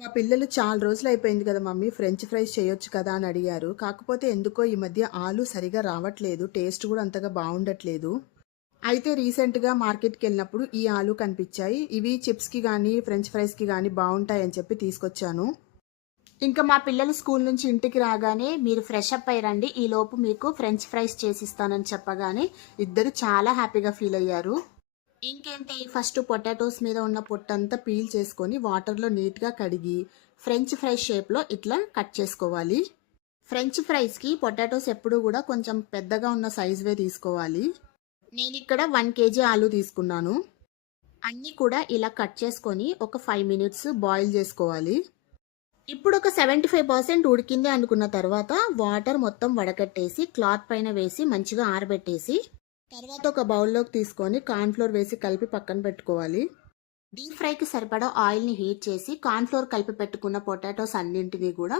మా పిల్లలు చాలా రోజులయిపోయింది కదా మమ్మీ ఫ్రెంచ్ ఫ్రైస్ చేయొచ్చు కదా అని అడిగారు. కాకపోతే ఎందుకో ఈ మధ్య ఆలు సరిగా రావట్లేదు. టేస్ట్ కూడా అంతగా బాగుండట్లేదు. అయితే రీసెంట్‌గా మార్కెట్‌కెళ్ళినప్పుడు ఈ ఆలు కనిపించాయి. ఇవి చిప్స్‌కి గానీ, ఫ్రెంచ్ ఫ్రైస్‌కి గానీ బావుంటాయని చెప్పి తీసుకొచ్చాను. ఇంకా మా పిల్లలు స్కూల్ నుంచి ఇంటికి రాగానే మీరు ఫ్రెష్ అప్ అయ్యి రండి. ఈలోపు మీకు ఫ్రెంచ్ ఫ్రైస్ చేసిస్తానని చెప్పగానే ఇద్దరు చాలా హ్యాపీగా ఫీల్ అయ్యారు. ఇంకేంటి ఫస్ట్ పొటాటోస్ మీద ఉన్న పొట్టంతా పీల్ చేసుకొని వాటర్లో నీట్గా కడిగి ఫ్రెంచ్ ఫ్రై షేప్లో ఇట్లా కట్ చేసుకోవాలి. ఫ్రెంచ్ ఫ్రైస్కి పొటాటోస్ ఎప్పుడు కూడా కొంచెం పెద్దగా ఉన్న సైజువే తీసుకోవాలి. నేను ఇక్కడ 1 kg ఆలు తీసుకున్నాను. అన్నీ కూడా ఇలా కట్ చేసుకొని ఒక 5 మినిట్స్ బాయిల్ చేసుకోవాలి. ఇప్పుడు ఒక 75% ఉడికింది అనుకున్న తర్వాత వాటర్ మొత్తం వడకట్టేసి క్లాత్ పైన వేసి మంచిగా ఆరబెట్టేసి తర్వాత ఒక బౌల్లోకి తీసుకొని కార్న్ఫ్లోర్ వేసి కలిపి పక్కన పెట్టుకోవాలి. డీప్ ఫ్రైకి సరిపడా ఆయిల్ని హీట్ చేసి కార్న్ఫ్లోర్ కలిపి పెట్టుకున్న పొటాటోస్ అన్నింటినీ కూడా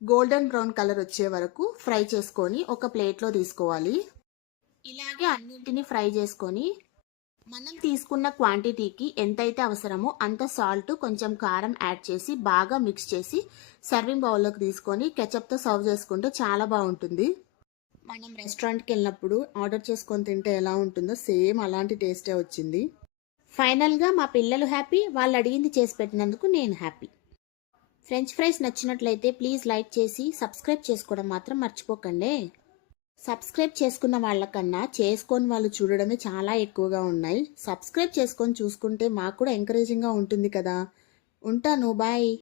గోల్డెన్ బ్రౌన్ కలర్ వచ్చే వరకు ఫ్రై చేసుకొని ఒక ప్లేట్లో తీసుకోవాలి. ఇలాగే అన్నింటినీ ఫ్రై చేసుకొని మనం తీసుకున్న క్వాంటిటీకి ఎంతైతే అవసరమో అంత సాల్ట్ కొంచెం కారం యాడ్ చేసి బాగా మిక్స్ చేసి సర్వింగ్ బౌల్లోకి తీసుకొని కెచప్తో సర్వ్ చేసుకుంటే చాలా బాగుంటుంది. మనం రెస్టారెంట్కి వెళ్ళినప్పుడు ఆర్డర్ చేసుకొని తింటే ఎలా ఉంటుందో సేమ్ అలాంటి టేస్టే వచ్చింది. ఫైనల్గా మా పిల్లలు హ్యాపీ, వాళ్ళు అడిగింది చేసి పెట్టినందుకు నేను హ్యాపీ. ఫ్రెంచ్ ఫ్రైస్ నచ్చినట్లయితే ప్లీజ్ లైక్ చేసి సబ్స్క్రైబ్ చేసుకోవడం మాత్రం మర్చిపోకండి. సబ్స్క్రైబ్ చేసుకున్న వాళ్ళకన్నా చేసుకొని వాళ్ళు చూడడమే చాలా ఎక్కువగా ఉన్నాయి. సబ్స్క్రైబ్ చేసుకొని చూసుకుంటే మాకు కూడా ఎంకరేజింగ్గా ఉంటుంది కదా. ఉంటాను, బాయ్.